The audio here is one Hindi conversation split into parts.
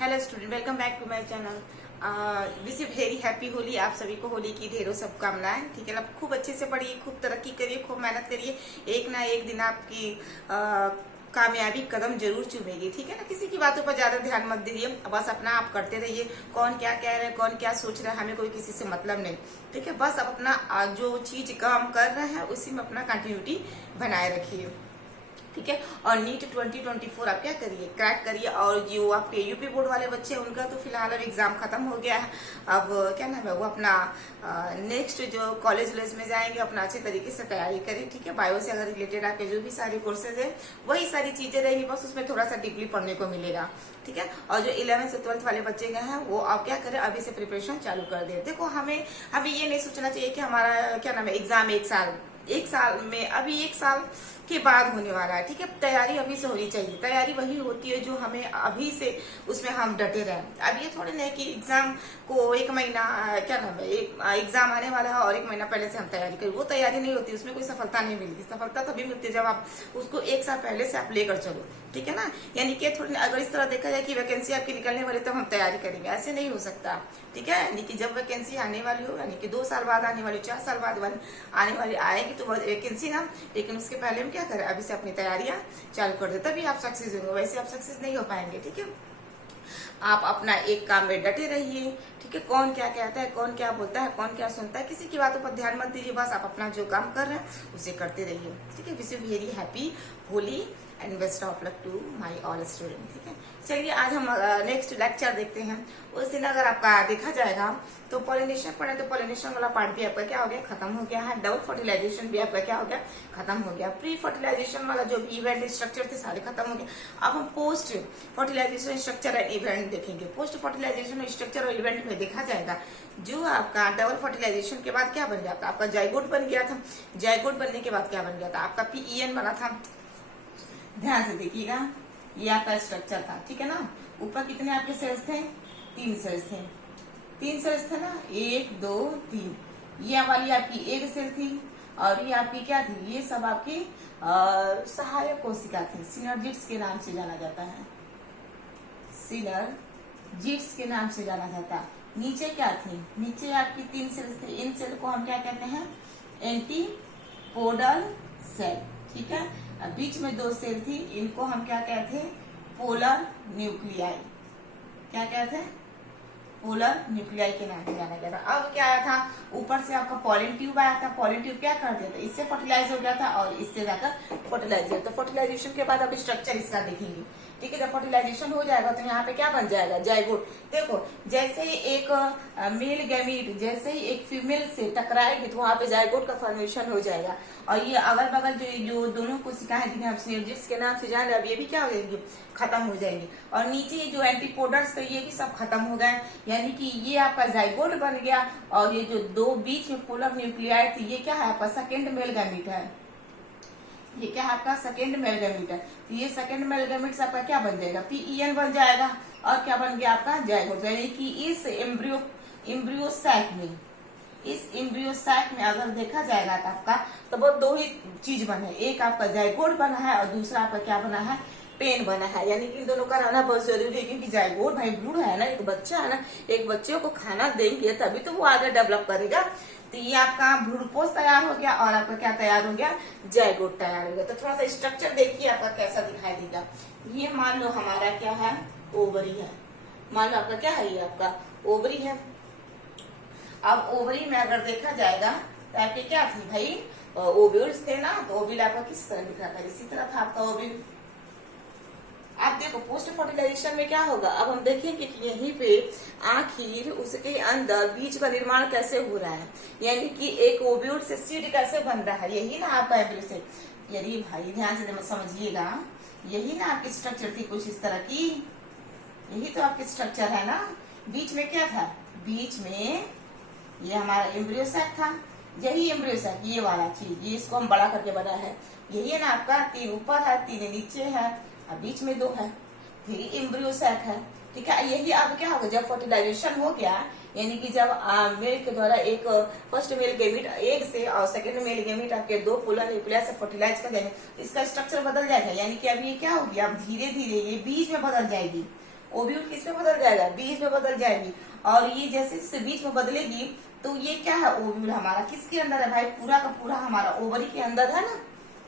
Hello student, welcome back to my channel. Wish you very happy Holi. आप सभी को होली की ढेरों शुभकामनाएं। ठीक है, आप खूब अच्छे से पढ़िए, खूब तरक्की करिए, खूब मेहनत करिए। एक ना एक दिन आपकी कामयाबी कदम जरूर चूमेगी। ठीक है ना, किसी की बातों पर ज्यादा ध्यान मत दीजिए, बस अपना आप करते रहिए। कौन क्या कह रहा है, कौन क्या सोच रहा है, हमें कोई किसी से मतलब नहीं। ठीक है, बस अब अपना जो चीज काम कर रहे हैं उसी में अपना कंटिन्यूटी बनाए रखिए। ठीक है, और नीट 2024 आप क्या करिए, क्रैक करिए। और जो आपके यूपी बोर्ड वाले बच्चे हैं उनका तो फिलहाल अब एग्जाम खत्म हो गया है। अब क्या नाम है, वो अपना नेक्स्ट जो कॉलेज वॉलेज में जाएंगे अपना अच्छे तरीके से तैयारी करें। ठीक है, बायो से अगर रिलेटेड आपके जो भी सारे कोर्सेज है वही सारी चीजें रहेंगी, बस उसमें थोड़ा सा डीपली पढ़ने को मिलेगा। ठीक है, और जो 11th से 12th वाले बच्चे गए हैं वो आप क्या करें, अभी से प्रिपरेशन चालू कर दे। देखो, हमें ये नहीं सोचना चाहिए कि हमारा क्या नाम है एग्जाम एक साल में, अभी एक साल के बाद होने वाला है। ठीक है, तैयारी अभी से होनी चाहिए। तैयारी वही होती है जो हमें अभी से उसमें हम डटे रहे। अब ये थोड़े नहीं कि एग्जाम को एक महीना क्या नाम है, एग्जाम आने वाला है और एक महीना पहले से हम तैयारी करें, वो तैयारी नहीं होती, उसमें कोई सफलता नहीं मिलती। सफलता तभी मिलती है जब आप उसको एक साल पहले से आप लेकर चलो। ठीक है ना, यानी कि थोड़ी अगर इस तरह देखा जाए कि वैकेंसी आपकी निकलने वाली तब हम तैयारी करेंगे, ऐसे नहीं हो सकता। ठीक है, यानी कि जब वैकेंसी आने वाली हो, यानी कि 2 साल बाद आने वाली, 4 साल बाद आने वाली आएगी तो वैकेंसी ना, लेकिन उसके पहले हम क्या करें, अभी से अपनी तैयारियां चालू कर दे, तभी आप सक्सेस होंगे, वैसे आप सक्सेस नहीं हो पाएंगे। ठीक है, आप अपना एक काम में डटे रहिए। ठीक है, कौन क्या कहता है, कौन क्या बोलता है, कौन क्या सुनता है, किसी की बातों पर ध्यान मत दीजिए, बस आप अपना जो काम कर रहे हैं उसे करते रहिए। ठीक है, wish you very happy Holi and best of luck to my all student. ठीक है, चलिए आज हम नेक्स्ट लेक्चर देखते हैं। उस दिन अगर आपका देखा जाएगा तो पॉलिनेशन पढ़े तो पॉलिनेशन वाला पार्ट भी आपका क्या हो गया, खत्म हो गया है। डबल फर्टिलाइजेशन भी आपका क्या हो गया, खत्म हो गया। प्री फर्टिलाइजेशन वाला जो भी इवेंट स्ट्रक्चर थे सारे खत्म हो गए। अब हम post fertilization structure and event देखेंगे। पोस्ट फर्टिलाइजेशन स्ट्रक्चर और इवेंट में देखा जाएगा जो आपका डबल फर्टिलाइजेशन के बाद क्या बन गया था, आपका जाइगोट बन गया था। जाइगोट बनने के बाद क्या बन गया था, आपका PEN बना था। ध्यान से देखिएगा, ये आपका स्ट्रक्चर था। ठीक है ना, ऊपर कितने आपके सेल्स थे, 3 सेल्स थे। 3 सेल्स थे ना, 1 2 3। ये वाली आपकी एक सेल थी और ये आपकी क्या थी, ये सब आपकी सहायक कोशिका थी। सिनर्जिट्स के नाम से जाना जाता है, सिनर्जिट्स के नाम से जाना जाता है। नीचे क्या थी, नीचे आपकी 3 सेल्स थे। इन सेल को हम क्या कहते हैं, एंटीपोडल सेल। ठीक है, बीच में 2 सेल थी, इनको हम क्या कहते हैं, पोलर न्यूक्लियाई। क्या कहते हैं, पोलर न्यूक्लियाई के नाम से जाना गया था। अब क्या आया था, ऊपर से आपका पॉलन ट्यूब आया था। पॉलन ट्यूब क्या कर दिया था, इससे फर्टिलाइज हो गया था और इससे जाकर फर्टिलाइज तो फर्टिलाइजेशन के बाद आप स्ट्रक्चर इसका देखेंगे। ठीक है, जब फर्टिलाइजेशन हो जाएगा तो यहाँ पे क्या बन जाएगा, जाइगोट। देखो, जैसे ही एक मेल गैमीट जैसे ही एक फीमेल से टकराएगी तो वहां पे जाइगोट का फॉर्मेशन हो जाएगा। और ये अगल बगल जो दोनों कोशिकाएं जिन्हें हम सिनर्जिट्स के नाम से जान रहे हैं, अब ये भी क्या हो जाएंगी, खत्म हो जाएंगी। और नीचे जो एंटीपोडल्स थे ये भी सब खत्म हो गए, यानी कि ये आपका जाइगोट बन गया। और ये जो 2 बीच में पोलर न्यूक्लियाई थी, ये क्या है आपका सेकेंड मेल गैमीट है। ये क्या है आपका सेकेंड मेल गैमीट है। तो ये सेकेंड मेल गैमीट से आपका क्या बन जाएगा, PEN बन जाएगा। और क्या बन गया आपका, जाइगोट। यानी कि इस एम्ब्रियो सैक में, इस एम्ब्रियो सैक में अगर देखा जाएगा तो आपका तो वो 2 ही चीज बना है, एक आपका जाइगोट बना है और दूसरा आपका क्या बना है, पेन बना है। यानी कि इन दोनों का रहना बहुत जरूरी है, क्योंकि जाइगोट भाई ब्रूड है ना, एक बच्चा है ना, एक बच्चे को खाना देंगे तभी तो वो आगे डेवलप करेगा। तो ये आपका भ्रूणपोष तैयार हो गया और आपका क्या तैयार हो गया, जाइगोट तैयार हो गया। तो थोड़ा सा स्ट्रक्चर देखिए आपका कैसा दिखाई देगा। ये मान लो हमारा क्या है, ओवरी है। मान लो आपका क्या है, ये आपका ओवरी है। अब ओवरी में अगर देखा जाएगा तो आपके क्या थी भाई, ओव्यूल्स थे ना। तो ओव्यूल आपका किस तरह दिख रहा था, इसी तरह था आपका ओव्यूल। आप देखो पोस्ट फर्टिलाइजेशन में क्या होगा, अब हम देखेंगे कि यहीं पे आखिर उसके अंदर बीज का निर्माण कैसे हो रहा है, यानी कि एक ओव्यूल से सीड कैसे बन रहा है, यही ना आपका एम्ब्रियो से। यदि भाई ध्यान से समझिएगा, यही ना आपकी स्ट्रक्चर थी कुछ इस तरह की, यही तो आपकी स्ट्रक्चर है ना। बीच में क्या था, बीच में ये हमारा एम्ब्रियो सैक था, यही एम्ब्रियो सैक, ये वाला चीज, ये इसको हम बड़ा करके बना है। यही है ना आपका, 3 ऊपर है 3 नीचे है, अब बीच में 2 है, फिर एम्ब्रियो सैक है। ठीक है, यही अब क्या होगा, जब फर्टिलाइजेशन हो गया, यानी कि जब मेल के द्वारा एक फर्स्ट मेल गैमीट एग से और सेकंड मेल गैमीट आपके 2 पोलर न्यूक्लियस से फर्टिलाइज कर जाएंगे, इसका स्ट्रक्चर बदल जाएगा। यानी कि अब ये क्या होगी, अब धीरे धीरे ये बीज में बदल जाएगी। ओव्यूल किस में बदल जाएगा, बीज में बदल जाएगी। और ये जैसे जैसे बीज में बदलेगी तो ये क्या है, ओव्यूल हमारा किसके अंदर है भाई, पूरा का पूरा हमारा ओवरी के अंदर है ना,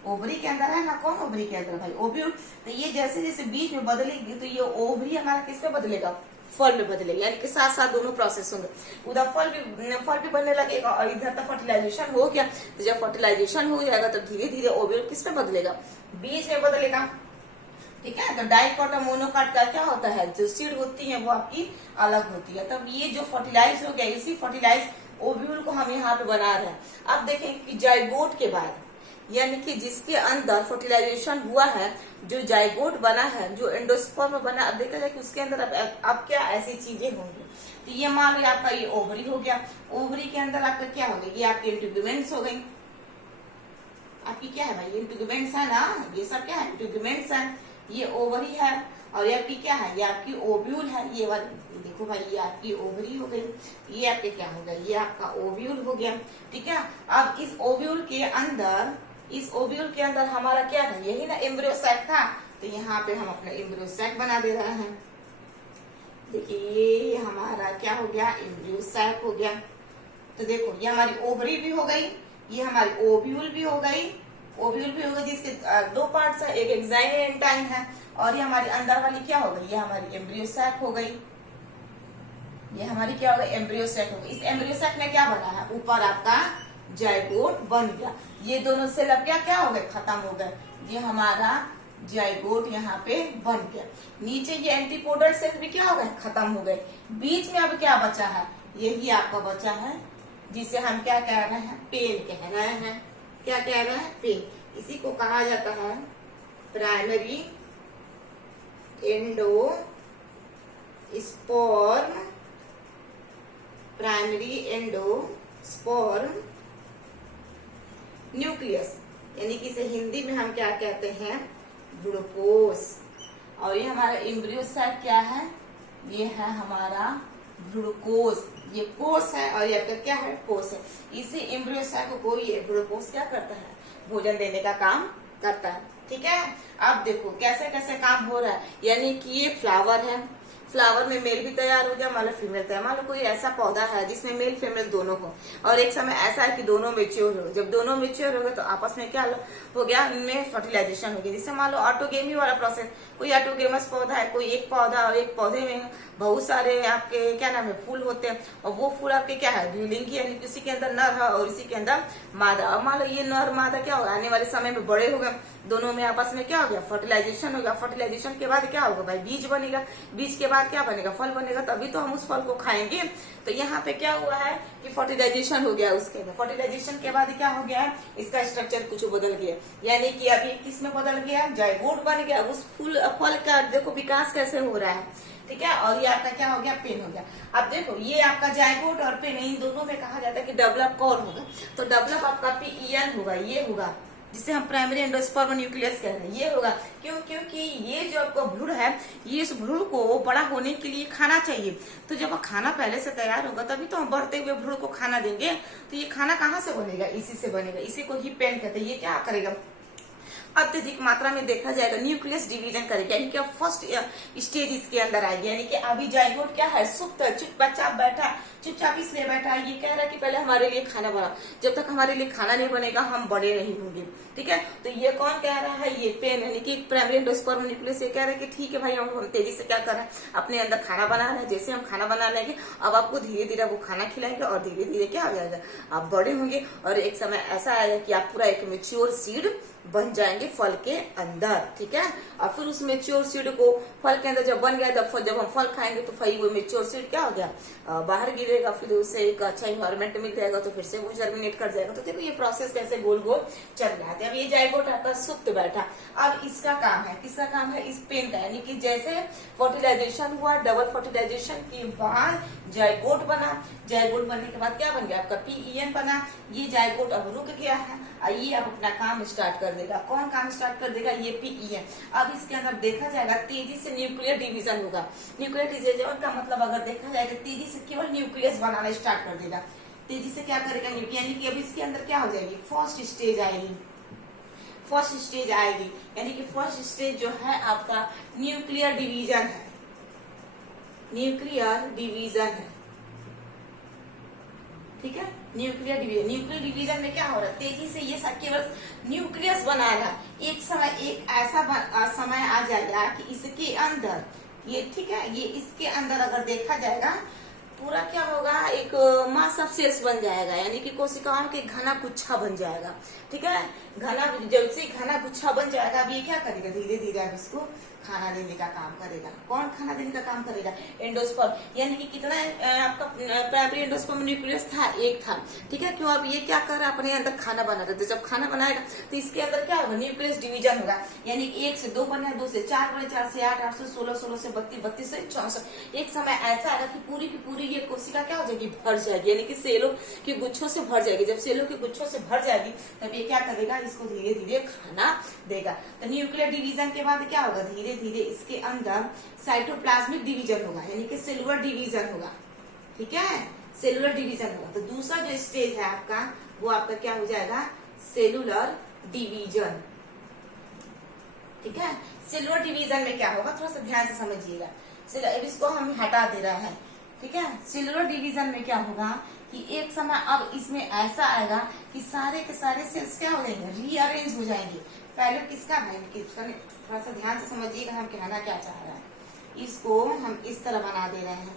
ओवरी के अंदर है ना, कौन ओवरी के अंदर भाई, ओव्यूल। तो ये जैसे जैसे बीज में बदलेगी तो ये ओवरी हमारा किस में बदलेगा, फल में बदलेगा, यानी कि साथ साथ दोनों प्रोसेस होंगे। उधर फल भी बनने लगेगा और इधर तो फर्टिलाइजेशन हो गया। तो जब फर्टिलाइजेशन हो जाएगा तो धीरे धीरे ओव्यूल किस में बदलेगा, बीज में बदलेगा। ठीक है, तो डाइकोट और मोनोकाट का क्या होता है, जो सीड होती है वो आपकी अलग होती है। तब ये जो फर्टिलाइज हो गया, इसी फर्टिलाइज ओव्यूल को हम यहाँ पे बना रहे हैं। अब देखें कि जाइगोट के बाद, यानी कि जिसके अंदर फर्टिलाइजेशन हुआ है, जो जाइगोट बना है, जो एंडोस्पर्म बना, अब देखा जाए कि उसके अंदर अब क्या ऐसी चीजें होंगी। तो ये मान लो आपका ये ओवरी हो गया, ओवरी के अंदर आपका क्या हो गया, ये आपकी इंट्यूगमेंट्स हो गई। आपकी क्या है भाई, इंट्यूगमेंट्स है ना, ये सब क्या है, इंट्यूगमेंट्स है। ये ओवरी है और ये आपकी क्या है, ये आपकी ओव्यूल है। ये वाली देखो भाई, ये आपकी ओवरी हो गई, ये आपके क्या हो गया, ये आपका ओव्यूल हो गया। ठीक है, अब इस ओव्यूल के अंदर, इस ओव्यूल के अंदर हमारा क्या था, यही ना एम्ब्रियो सैक था। तो यहाँ पे हम अपना एम्ब्रियो सैक बना दे रहे हैं। देखिए ये हमारा क्या हो गया, एम्ब्रियो सैक हो गया। तो देखो ये हमारी ओवरी भी हो गई, ये हमारी ओव्यूल भी हो गई, ओव्यूल भी हो गई, जिसके दो पार्ट्स है, एक एक्साइन एंटाइन है। और ये हमारी अंदर वाली क्या हो गई, ये हमारी एम्ब्रियो सैक हो गई। ये हमारी क्या हो गई, एम्ब्रियो सैक हो गई। इस एम्ब्रियो सैक में क्या बना है, ऊपर आपका जाइगोट बन गया। ये दोनों सेल अब क्या हो गए, खत्म हो गए। ये हमारा जाइगोट यहाँ पे बन गया। नीचे ये एंटीपोडल सेल भी क्या हो गए, खत्म हो गए। बीच में अब क्या बचा है, यही आपका बचा है, जिसे हम क्या कह रहे हैं, पेन कह रहे हैं। क्या कह रहे हैं, पेन। इसी को कहा जाता है primary endo sperm, primary endo sperm nucleus, यानी कि इसे हिंदी में हम क्या कहते हैं, भ्रूणकोश। और ये हमारा एम्ब्रियो सैक क्या है, ये है हमारा भ्रूणकोश। ये कोश है और ये आपका क्या है, कोश है। इसी एम्ब्रियो सैक को ये भ्रूणकोश क्या करता है, भोजन देने का काम करता है। ठीक है, अब देखो कैसे कैसे काम हो रहा है। यानी कि ये फ्लावर है, फ्लावर में मेल भी तैयार हो गया, मान लो फीमेल तैयार। मान लो कोई ऐसा पौधा है जिसमें मेल फीमेल दोनों हो, और एक समय ऐसा है कि दोनों मेच्योर हो। जब दोनों मेच्योर हो गए तो आपस में क्या हो गया, इनमें फर्टिलाइजेशन हो गया। जिससे मान लो ऑटोगेमी वाला प्रोसेस, कोई ऑटोगेमस पौधा है, कोई एक पौधा, और एक पौधे में बहुत सारे आपके क्या नाम है, फूल होते हैं। और वो फूल आपके क्या है, द्विलिंगी, यानी किसी के अंदर नर है और इसी के अंदर मादा। और मान लो ये नर मादा क्या होगा, आने वाले समय में बड़े हो गए, दोनों में आपस में क्या हो गया, फर्टिलाइजेशन हो गया। फर्टिलाइजेशन के बाद क्या होगा भाई, बीज बनेगा। बीज के बाद क्या बनेगा, फल बनेगा, तभी तो हम उस फल को खाएंगे। तो यहाँ पे क्या हुआ है कि फर्टिलाइजेशन हो गया उसके अंदर। फर्टिलाइजेशन के बाद क्या हो गया, इसका स्ट्रक्चर कुछ बदल गया, यानी कि अभी किस में बदल गया, जाइगोट बन गया। उस फल का देखो विकास कैसे हो रहा है। ठीक है, और ये आपका क्या हो गया, पेन हो गया। अब देखो ये आपका जाइगोट और पेन, इन दोनों में कहा जाता है कि डेवलप कौन होगा, तो डेवलप आपका पीईएन होगा, ये होगा, जिसे हम प्राइमरी एंडोस्पर्म न्यूक्लियस कह रहे हैं, ये होगा। क्यों, क्योंकि ये जो आपका भ्रूण है, ये इस भ्रूण को बड़ा होने के लिए खाना चाहिए। तो जब खाना पहले से तैयार होगा तभी तो हम बढ़ते हुए भ्रूण को खाना देंगे। तो ये खाना कहाँ से बनेगा, इसी से बनेगा। इसी को ही पेन कहते हैं। ये क्या करेगा, अत्यधिक मात्रा में देखा जाएगा न्यूक्लियस डिवीजन करेगा, यानी कि फर्स्ट स्टेज इसके अंदर आएगी। यानी कि अभी जाइगोट क्या है, सुप्त है, चुपचाप बैठा, चुपचाप इसलिए बैठा है, ये कह रहा है कि पहले हमारे लिए खाना बना। जब तक हमारे लिए खाना नहीं बनेगा हम बड़े नहीं होंगे। ठीक है, तो ये कौन कह रहा है, ये पेन, यानी कि प्राइमरी एंडोस्पर्म न्यूक्लियस। ये कह रहा है कि ठीक है भाई, हम तेजी से क्या कर रहे हैं, अपने अंदर खाना बना रहे हैं। जैसे हम खाना बना लेंगे, अब आपको धीरे धीरे वो खाना खिलाएंगे और धीरे धीरे क्या हो जाएगा, आप बड़े होंगे। और एक समय ऐसा आएगा कि आप पूरा एक मेच्योर सीड बन जाएंगे फल के अंदर। ठीक है, और फिर उस मेच्योर सीड को फल के अंदर जब बन गया, जब हम फल खाएंगे तो फिर वो मेच्योर सीड क्या हो गया, बाहर गिरेगा, फिर उससे एक अच्छा इन्वायरमेंट मिल जाएगा, तो फिर से वो जर्मिनेट कर जाएगा। तो देखो ये प्रोसेस कैसे गोल गोल चल रहा है। अब ये जाइगोट आपका सुप्त बैठा। अब इसका काम है, किसका काम है, इस पेन का, यानी कि जैसे फर्टिलाइजेशन हुआ, डबल फर्टिलाइजेशन के बाद जाइगोट बना। जाइगोट बनने के बाद क्या बन गया, आपका पीईएन बना। ये जाइगोट अब रुक गया है, ये अब अपना काम स्टार्ट कर देगा। कौन काम स्टार्ट कर देगा, ये पीईएन। अब इसके अंदर देखा जाएगा तेजी से न्यूक्लियर डिवीजन होगा। न्यूक्लियर डिवीजन का मतलब अगर देखा जाएगा, तेजी से केवल न्यूक्लियस बनाना स्टार्ट कर देगा। तेजी से क्या करेगा, यानी कि अब इसके अंदर क्या हो जाएगी, फर्स्ट स्टेज आएगी। फर्स्ट स्टेज आएगी, यानी कि फर्स्ट स्टेज जो है आपका न्यूक्लियर डिवीजन है। न्यूक्लियर डिवीजन है, ठीक है। न्यूक्लियर डिवीजन में क्या हो रहा है, तेजी से ये सब केवल न्यूक्लियस बना रहा है। एक समय एक ऐसा समय आ जाएगा कि इसके अंदर ये, ठीक है, ये इसके अंदर अगर देखा जाएगा पूरा क्या होगा, एक मास ऑफ सेल्स बन जाएगा, यानी कि कोशिकाओं के घना गुच्छा बन जाएगा, ठीक है। घना, जब से घना गुच्छा बन जाएगा, अब ये क्या करेगा, धीरे धीरे अब इसको खाना देने का काम करेगा। कौन खाना देने का काम करेगा, एंडोस्पर्म। यानी कि कितना आपका प्राइमरी एंडोस्पर्म न्यूक्लियस था, एक था, ठीक है। क्यों, अब ये क्या कर रहा है, अपने अंदर खाना बना रहा है। जब खाना बनाएगा तो इसके अंदर क्या होगा, न्यूक्लियस डिवीजन होगा, यानी 1 से 2 बने, 2 से 4 बने, 4 से 8, 8 से 16, 16 से 32, 32 से 64। एक समय ऐसा आएगा कि पूरी की पूरी ये कोशिका क्या हो जाएगी, भर जाएगी, यानी कि सेलों के गुच्छों से भर जाएगी। जब सेलों के गुच्छों से भर जाएगी तब ये क्या करेगा, इसको धीरे धीरे खाना देगा। तो न्यूक्लियर डिवीजन के बाद क्या होगा, धीरे धीरे इसके अंदर साइटोप्लाज्मिक डिवीजन होगा, यानी कि सेलुलर डिवीजन होगा, ठीक है, सेलुलर डिवीजन होगा। तो दूसरा जो स्टेज है आपका, वो आपका क्या हो जाएगा, सेलुलर डिवीजन, ठीक है। सेलुलर डिवीजन में क्या होगा, थोड़ा सा ध्यान से समझिएगा। अब इसको हम हटा दे रहे हैं, ठीक है। सेलुलर डिवीजन में क्या होगा कि एक समय अब इसमें ऐसा आएगा कि सारे के सारे सेल्स क्या हो जाएंगे, रीअरेंज हो जाएंगे। पहले किसका है, थोड़ा सा ध्यान से समझिएगा हम कहना क्या चाह रहे हैं। इसको हम इस तरह बना दे रहे हैं,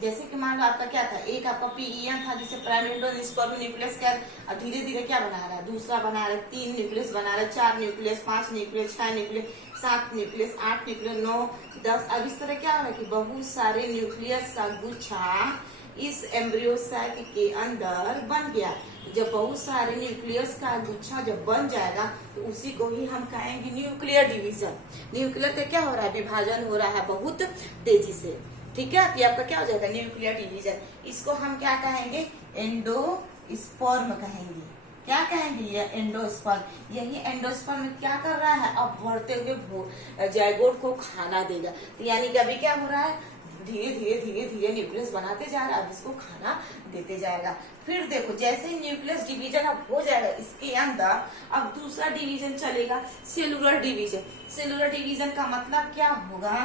जैसे कि मान लो आपका क्या था, एक आपका पीईएन था जिसे प्राइमरी एंडोस्पर्म न्यूक्लियस क्या, अब धीरे धीरे क्या बना रहा है, दूसरा बना रहा है, 3 न्यूक्लियस बना रहा है, 4 nucleus, 5 nucleus, 6 nucleus, 7 nucleus, 8 nucleus, 9, 10। अब इस तरह क्या हो रहा है कि बहुत सारे न्यूक्लियस का गुच्छा इस एम्ब्रियो सैक के अंदर बन गया। जब बहुत सारे न्यूक्लियस का गुच्छा जब बन जाएगा तो उसी को ही हम कहेंगे न्यूक्लियर डिवीजन। न्यूक्लियर का क्या हो रहा है, विभाजन हो रहा है बहुत तेजी से, ठीक है। कि आपका क्या हो जाएगा, न्यूक्लियर डिवीजन। इसको हम क्या कहेंगे, एंडोस्पर्म कहेंगे। क्या कहेंगे, ये एंडोस्पर्म। यही एंडोस्पर्म क्या कर रहा है, अब बढ़ते हुए जायगोट को खाना देगा। तो यानी कि अभी क्या हो रहा है, धीरे धीरे धीरे धीरे न्यूक्लियस बनाते जा रहा है, अब इसको खाना देते जाएगा। फिर देखो, जैसे ही न्यूक्लियस डिवीजन अब हो जाएगा इसके अंदर, अब दूसरा डिवीजन चलेगा, सेलुलर डिवीजन। सेलुलर डिवीजन का मतलब क्या होगा,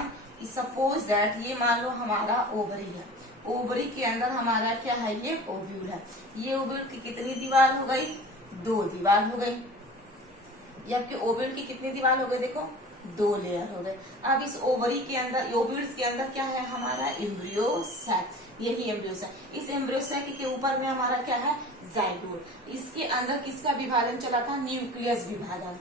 सपोज दैट ये मान लो हमारा ओवरी है, ओवरी के अंदर हमारा क्या है, ये ओव्यूल है। ये ओव्यूल की कितनी दीवार हो गई, 2 दीवार हो गई। ये आपके ओव्यूल की कितनी दीवार हो गई, देखो 2 लेयर हो गए। अब इस ओवरी के अंदर, ओव्यूल्स के अंदर क्या है हमारा, एम्ब्रियो सैक, यही एम्ब्रियो सैक। इस एम्ब्रियो सैक के ऊपर में हमारा क्या है, जाइगोट। इसके अंदर किसका विभाजन चला था, न्यूक्लियस विभाजन।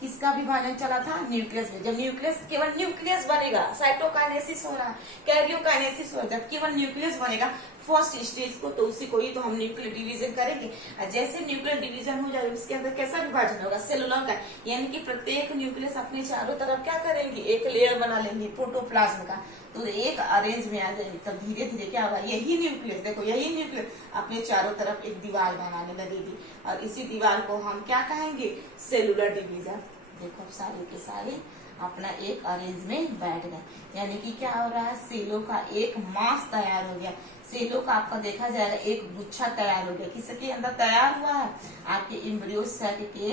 किसका विभाजन चला था, न्यूक्लियस में। जब न्यूक्लियस, केवल न्यूक्लियस बनेगा, साइटोकाइनेसिस हो रहा है, कैरियोकाइनेसिस हो रहा है, जब केवल न्यूक्लियस बनेगा फर्स्ट स्टेज को, तो उसी को ही तो हम न्यूक्लियर डिवीजन करेंगे। जैसे न्यूक्लियर डिवीजन हो जाएगा, उसके अंदर कैसा विभाजन होगा, सेलुलर का, यानी कि प्रत्येक न्यूक्लियस अपने चारों तरफ क्या करेंगे, एक लेयर बना लेंगे प्रोटोप्लाज्म का, तो एक अरेंज में आ जाएगी। तब धीरे धीरे क्या होगा, यही न्यूक्लियस, देखो यही न्यूक्लियस अपने चारों तरफ एक दीवार बनाने लगेगी, और इसी दीवार को हम क्या कहेंगे, सेलुलर डिवीजन। देखो सारे के सारे अपना एक अरेंज में बैठ गए, यानी कि क्या हो रहा है, सेलों का एक मास तैयार हो गया। सेलों का आपका देखा जाएगा एक गुच्छा तैयार हो गया, किसके अंदर तैयार हुआ है, आपके एम्ब्रियो सैक के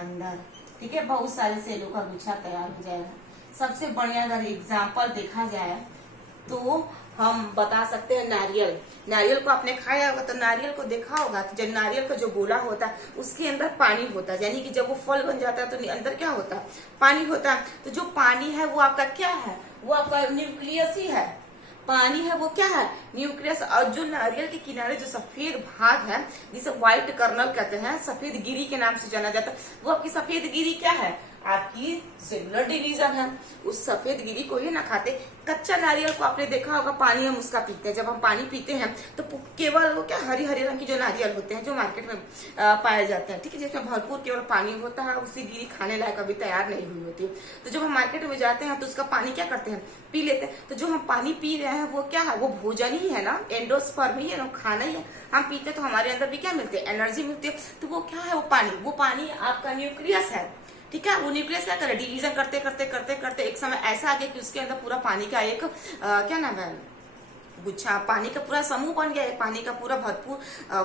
अंदर, ठीक है। बहुत सारे सेलों का गुच्छा तैयार हो जाएगा। सबसे बढ़िया अगर एग्जाम्पल देखा जाए तो हम बता सकते हैं नारियल। नारियल को आपने खाया होगा, तो नारियल को देखा होगा कि जब नारियल का जो गोला होता है उसके अंदर पानी होता है, यानी कि जब वो फल बन जाता है तो अंदर क्या होता है, पानी होता है। तो जो पानी है वो आपका क्या है, वो आपका न्यूक्लियस ही है। पानी है वो क्या है, न्यूक्लियस। और जो नारियल के किनारे जो सफेद भाग है, जिसे व्हाइट कर्नल कहते हैं, सफेद गिरी के नाम से जाना जाता है, वो आपकी सफेद गिरी क्या है, आपकी सेलुलर डिवीजन है। उस सफेद गिरी को ही ना खाते। कच्चा नारियल को आपने देखा होगा, पानी हम उसका पीते हैं। जब हम पानी पीते हैं तो केवल वो क्या, हरी हरी रंग की जो नारियल होते हैं जो मार्केट में पाए जाते हैं, ठीक है, जिसमें भरपूर केवल पानी होता है, उसकी गिरी खाने लायक अभी तैयार नहीं हुई होती। तो जब हम मार्केट में जाते हैं तो उसका पानी क्या करते हैं, पी लेते हैं। तो जो हम पानी पी रहे हैं वो क्या है, वो भोजन ही है ना, एंडोस्पर्म ही है ना, खाना ही है। हम पीते तो हमारे अंदर भी क्या मिलते हैं, एनर्जी मिलती है। तो वो क्या है, वो पानी आपका न्यूक्लियस है, ठीक है। वो न्यूक्लियस क्या करे, डिवीजन करते करते करते करते एक समय ऐसा आ गया कि उसके अंदर पूरा पानी का एक क्या नाम है, गुच्छा, पानी का पूरा समूह बन गया है, पानी का पूरा भरपूर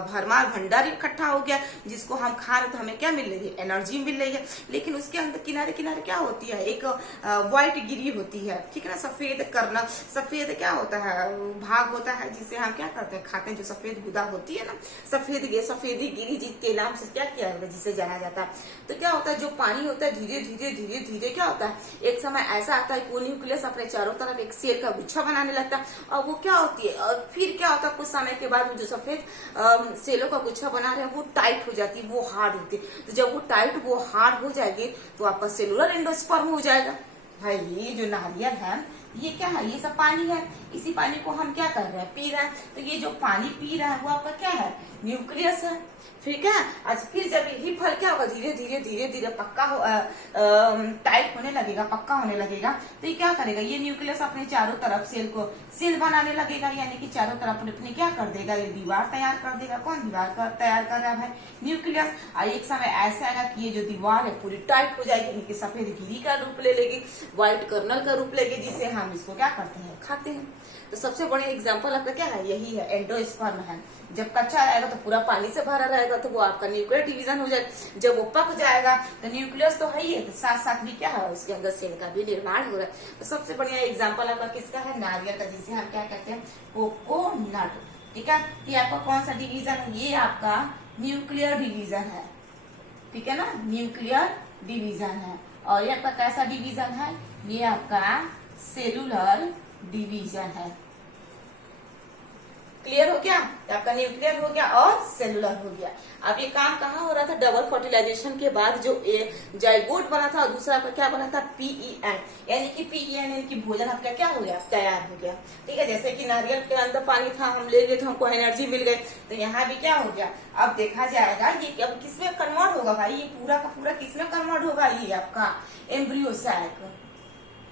भरमार भंडार इकट्ठा हो गया, जिसको हम खा रहे तो हमें क्या मिल रही है, एनर्जी मिल रही है। लेकिन उसके अंदर किनारे किनारे क्या होती है, एक व्हाइट गिरी होती है, ठीक है ना, सफेद करना, सफेद क्या होता है, भाग होता है जिसे हम क्या करते हैं, खाते हैं, जो सफेद गुदा होती है ना, सफेदी गिरी जिसके नाम से क्या किया है, जिसे जाना जाता है। तो क्या होता है, जो पानी होता है धीरे धीरे धीरे धीरे क्या होता है, एक समय ऐसा आता है कि वो न्यूक्लियस अपने चारों तरफ एक सेल का गुच्छा बनाने लगता है, और वो क्या होती है, और फिर क्या होता है, कुछ समय के बाद वो जो सफेद सेलों का गुच्छा बना रहे हैं वो टाइट हो जाती है, वो हार्ड होती है। तो जब वो टाइट वो हार्ड हो जाएगी तो आपका सेलुलर एंडोस्पर्म हो जाएगा। भाई ये जो नारियल है ये क्या है, ये सब पानी है, इसी पानी को हम क्या कर रहे हैं, पी रहे हैं। तो ये जो पानी पी रहा है वो आपका क्या है, न्यूक्लियस है। फिर क्या, आज फिर जब यही फल क्या होगा, धीरे धीरे धीरे धीरे पक्का टाइट होने लगेगा, पक्का होने लगेगा, तो ये क्या करेगा, ये न्यूक्लियस अपने चारों तरफ सेल बनाने लगेगा, यानी कि चारों तरफ अपने क्या कर देगा, ये दीवार तैयार कर देगा। कौन दीवार तैयार कर रहा है भाई, न्यूक्लियस। और एक समय ऐसा आएगा कि ये जो दीवार है पूरी टाइट हो जाएगी, यानी कि सफेद गिरी का रूप ले लेगी, व्हाइट कर्नल का रूप लेगी, जिसे हम इसको क्या करते हैं, खाते हैं। तो सबसे बड़े एग्जाम्पल आपका क्या है, यही है, एंडोस्पर्म है। जब कच्चा रहेगा तो पूरा पानी से भरा रहेगा, तो वो आपका न्यूक्लियर डिवीजन हो जाएगा। जब वो पक जाएगा तो न्यूक्लियस तो है ही है, तो साथ साथ भी क्या है, उसके अंदर सेल का भी निर्माण हो रहा है। तो सबसे बढ़िया एग्जाम्पल आपका किसका है, नारियल का, जिसे हम क्या कहते हैं, कोकोनट। ठीक है, ये आपका कौन सा डिवीजन है, ये आपका न्यूक्लियर डिवीजन है, ठीक है ना, न्यूक्लियर डिवीजन है। और ये आपका कैसा डिवीजन है, ये आपका सेलुलर डिवीजन है। क्लियर हो गया, आपका न्यूक्लियर हो गया और सेलुलर हो गया। अब ये काम कहाँ हो रहा था, डबल फर्टिलाइजेशन के बाद जो जाइगोट बना था और दूसरा आपका क्या बना था, पीईएन, यानी कि पीईएन यानी कि भोजन आपका क्या हो गया, तैयार हो गया। ठीक है, जैसे कि नारियल के अंदर पानी था, हम ले गए तो हमको एनर्जी मिल गई, तो यहाँ भी क्या हो गया, अब देखा जाएगा ये अब किसमें कन्वर्ट होगा भाई, ये पूरा का पूरा किसमें कन्वर्ट होगा, ये आपका एम्ब्रियो सैक,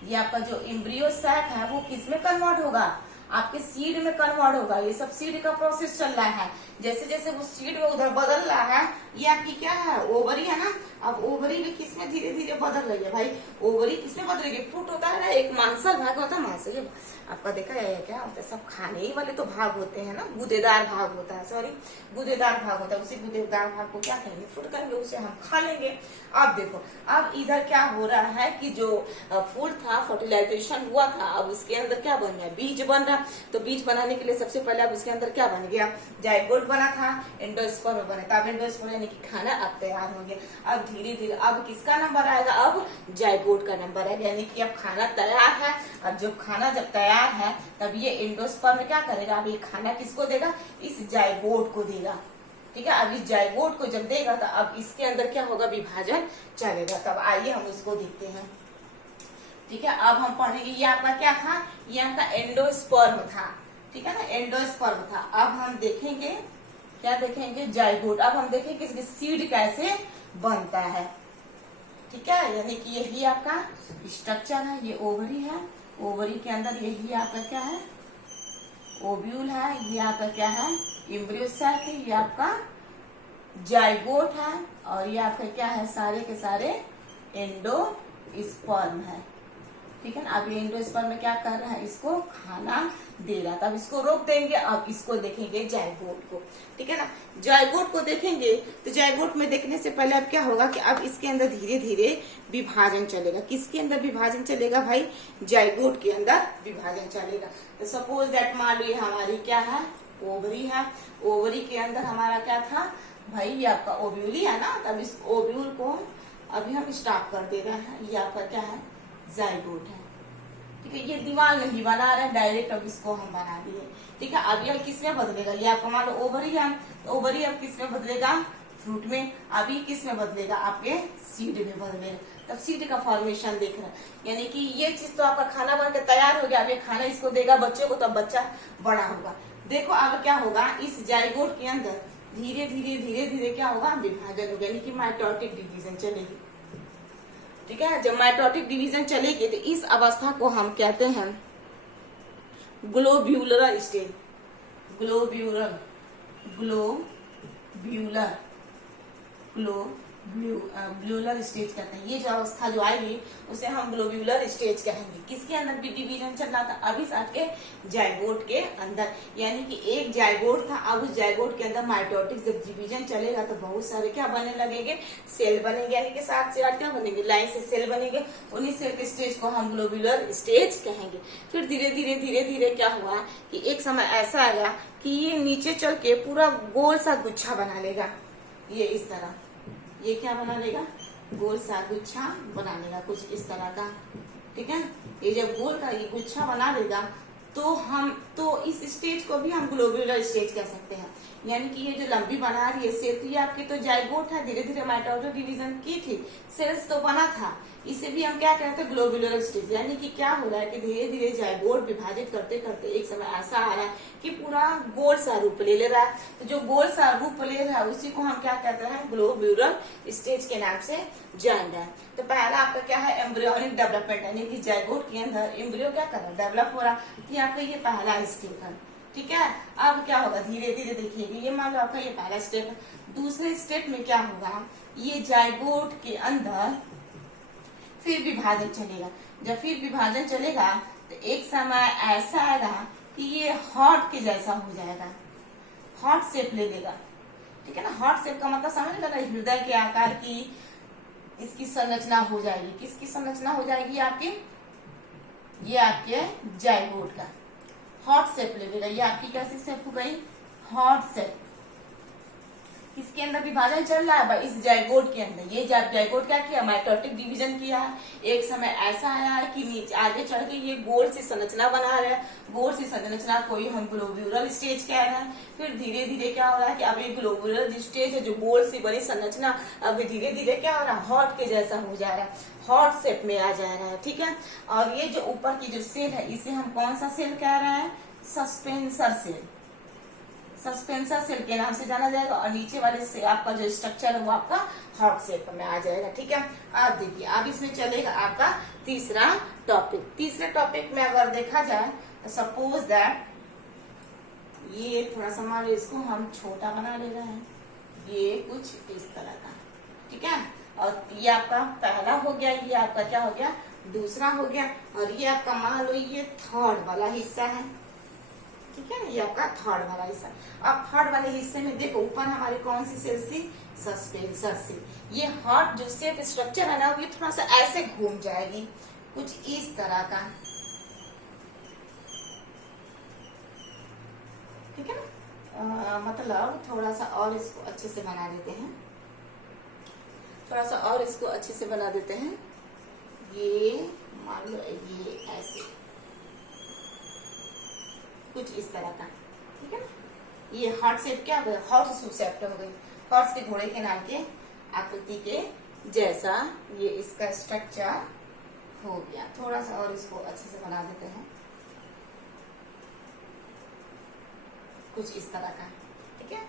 ये आपका जो एम्ब्रियो सैक है वो किसमें कन्वर्ट होगा, आपके सीड में कन्वर्ट होगा। ये सब सीड का प्रोसेस चल रहा है, जैसे जैसे वो सीड में उधर बदल रहा है, ये आपकी क्या है, ओवरी है ना। अब ओवरी भी किसमें धीरे धीरे बदल रही है भाई, ओवरी किसमें बदल रही है, फ्रूट होता है ना, एक मांसल भाग होता है, मांसल आपका देखा है क्या होता है, सब खाने ही वाले तो भाग होते हैं ना, गूदेदार भाग होता है, सॉरी गूदेदार भाग होता है, उसी गूदेदार भाग को क्या कहेंगे, फ्रूट कहेंगे, उसे हम खा लेंगे। अब देखो, अब इधर क्या हो रहा है कि जो फूल था, फर्टिलाइजेशन हुआ था, अब उसके अंदर क्या बन गया, बीज बन रहा। तो बीज बनाने के लिए सबसे पहले अब उसके अंदर क्या बन गया, जाइगोट बना था, एंडोस्पर्म बना था। अब एंडोस्पर्म यानी कि खाना अब तैयार हो गया। अब धीरे धीरे अब किसका नंबर आएगा, अब जाइगोट का नंबर आएगा, यानी कि अब खाना तैयार है। अब जब खाना जब तैयार है तब ये एंडोस्पर्म क्या करेगा, अब ये खाना किसको देगा, इस जाइगोट को देगा। ठीक है, अब इस जाइगोट को जब देगा तो अब इसके अंदर क्या होगा, विभाजन चलेगा। तब आइए हम उसको देखते हैं। ठीक है, अब हम पढ़ेंगे, ये आपका क्या था, ये आपका एंडोस्पर्म था, ठीक है ना, एंडोस्पर्म था। अब हम देखेंगे, क्या देखेंगे, जाइगोट। अब हम देखेंगे इसकी सीड कैसे बनता है। ठीक है, यानी कि यही आपका स्ट्रक्चर है, ये ओवरी है, ओवरी के अंदर यही आपका क्या है, ओव्यूल है, ये आपका क्या है, एम्ब्रियो सैक है, ये आपका जाइगोट है, और ये आपका क्या है, सारे के सारे एंडोस्पर्म है। ठीक है ना, अब ये एंडोस्पर्म में क्या कर रहा है, इसको खाना दे रहा था। अब इसको रोक देंगे, अब इसको देखेंगे जाइगोट को। ठीक है ना, जाइगोट को देखेंगे तो जाइगोट में देखने से पहले अब क्या होगा कि अब इसके अंदर धीरे धीरे विभाजन चलेगा। किसके अंदर विभाजन चलेगा भाई, जाइगोट के अंदर विभाजन चलेगा। तो सपोज दैट मान लो ये हमारी क्या है, ओवरी है, ओवरी के अंदर हमारा क्या था भाई, ये आपका ओव्यूल है ना। तब इस ओव्यूल को अभी हम स्टार्ट कर दे रहे हैं, ये आपका क्या है, जाइगोट है। ठीक है, ये दीवार नहीं बना रहे डायरेक्ट, अब इसको हम बना दिए। ठीक है, अब यह किसमें बदलेगा, ये आपका मान लो ओवरी है, तो ओवरी अब किसमें बदलेगा, फ्रूट में। अभी किसमें बदलेगा, आपके सीड में बदलेगा। तब सीड का फॉर्मेशन देख रहे हैं, यानी कि ये चीज तो आपका खाना बन के तैयार हो गया। अब ये खाना इसको देगा बच्चे को, तब बच्चा बड़ा होगा। देखो अब क्या होगा, इस जाइगोट के अंदर धीरे धीरे धीरे धीरे क्या होगा, विभाजन होगा, यानी कि माइटोटिक डिवीजन चलेगी। ठीक है, जब माइटोटिक डिवीजन चलेगी तो इस अवस्था को हम कहते हैं globular stage, globular globular globular globular stage कहते हैं। ये जो अवस्था जो आएगी उसे हम ग्लोबुलर स्टेज कहेंगे। किसके अंदर भी डिवीजन चल रहा था? अभी आपके जाइगोट के अंदर, यानी कि एक जाइगोट था, अब उस जाइगोट के अंदर माइटोटिक जब डिवीजन चलेगा तो बहुत सारे क्या बनने लगेंगे? सेल बनेंगे, यानी कि 7 से 8 क्या बनेंगे? लाइन से सेल बनेंगे। उन्हीं सेल के स्टेज को हम ग्लोबुलर स्टेज कहेंगे। फिर धीरे धीरे धीरे धीरे क्या हुआ कि एक समय ऐसा आएगा कि ये नीचे चल के पूरा गोल सा गुच्छा बना लेगा। ये इस तरह, ये क्या बना लेगा? गोल सा गुच्छा बना लेगा, कुछ इस तरह का। ठीक है, ये जब गोल का ये गुच्छा बना लेगा तो इस स्टेज को भी हम ग्लोबुलर स्टेज कह सकते हैं। यानी कि ये जो लंबी बना रही है सेल, तो ये आपकी तो जाइगोट है, धीरे धीरे माइटोटिक डिवीजन की थी, सेल्स तो बना था, इसे भी हम क्या कहते हैं? Globular stage. यानी कि क्या हो रहा है कि धीरे धीरे जाइगोट विभाजित करते करते एक समय ऐसा आ रहा है कि पूरा गोल सा रूप ले रहा है। तो जो गोल सा रूप ले रहा है उसी को हम क्या कहते हैं? ग्लोबुलर स्टेज के नाम से जान रहा है। तो पहला आपका क्या है? एम्ब्रियोनिक डेवलपमेंट, यानी कि जाइगोट के अंदर एम्ब्रियो क्या कर रहा है? डेवलप हो रहा है। तो आपका ये पहला स्टेप है। ठीक है, अब क्या होगा? धीरे धीरे देखिएगा, ये मान लो आपका ये पहला स्टेप है। दूसरे स्टेप में क्या होगा? ये जाइगोट के अंदर फिर विभाजन चलेगा। जब फिर विभाजन चलेगा तो एक समय ऐसा आएगा कि ये हार्ट के जैसा हो जाएगा, हार्ट शेप ले लेगा। ठीक है ना, हार्ट शेप का मतलब समझ लेना, हृदय के आकार की इसकी संरचना हो जाएगी। किसकी संरचना हो जाएगी? आपकी, ये आपके जाइगोट का हार्ट शेप ले लेगा। ये आपकी कैसी शेप हो गई? Heart shape. किसके अंदर विभाजन चल रहा है? इस जाइगोट के अंदर। ये जाइगोट क्या किया? माइटोटिक डिवीजन किया है। एक समय ऐसा आया है कि नीचे आगे चढ़ के ये गोल सी संरचना बना रहा है। गोल सी संरचना को ही हम ग्लोबुलर स्टेज कह रहे हैं। फिर धीरे धीरे क्या हो रहा है कि अब ये ग्लोबुलर स्टेज है, जो गोल सी बनी संरचना, अब धीरे धीरे क्या हो रहा है? हार्ट के जैसा हो जा रहा है, हार्ट शेप में आ जा रहा है। ठीक है, और ये जो ऊपर की जो सेल है इसे हम कौन सा सेल कह रहे हैं? Suspensor cell. सस्पेंसर सेल के नाम से जाना जाएगा। और नीचे वाले से आपका जो स्ट्रक्चर है वो आपका हार्ट शेप में आ जाएगा। ठीक है, अब देखिए, अब इसमें चलेगा आपका तीसरा टॉपिक। तीसरे टॉपिक में अगर देखा जाए तो सपोज दैट ये थोड़ा सा मान लो इसको हम छोटा बना ले रहे हैं, ये कुछ इस तरह का। ठीक है, और ये आपका पहला हो गया, ये आपका क्या हो गया? दूसरा हो गया। और ये आपका मान लो ये थर्ड वाला हिस्सा है। ठीक है, ये आपका थर्ड वाला हिस्सा। अब थर्ड वाले हिस्से में देखो ऊपर हमारी कौन सी सेल थी? Suspensor cell. ये हार्ट जो शेप स्ट्रक्चर है ना, ये थोड़ा सा ऐसे घूम जाएगी, कुछ इस तरह का। ठीक है ना, मतलब थोड़ा सा और इसको अच्छे से बना देते हैं, थोड़ा सा और इसको अच्छे से बना देते हैं। ये मान लो ये ऐसे कुछ इस तरह का। ठीक है ना, ये हार्ट शेप क्या हो गया? हॉर्स शेप हो गई, हॉर्स के घोड़े के नाम के आकृति के जैसा ये इसका स्ट्रक्चर हो गया। थोड़ा सा और इसको अच्छे से बना देते हैं, कुछ इस तरह का। ठीक है,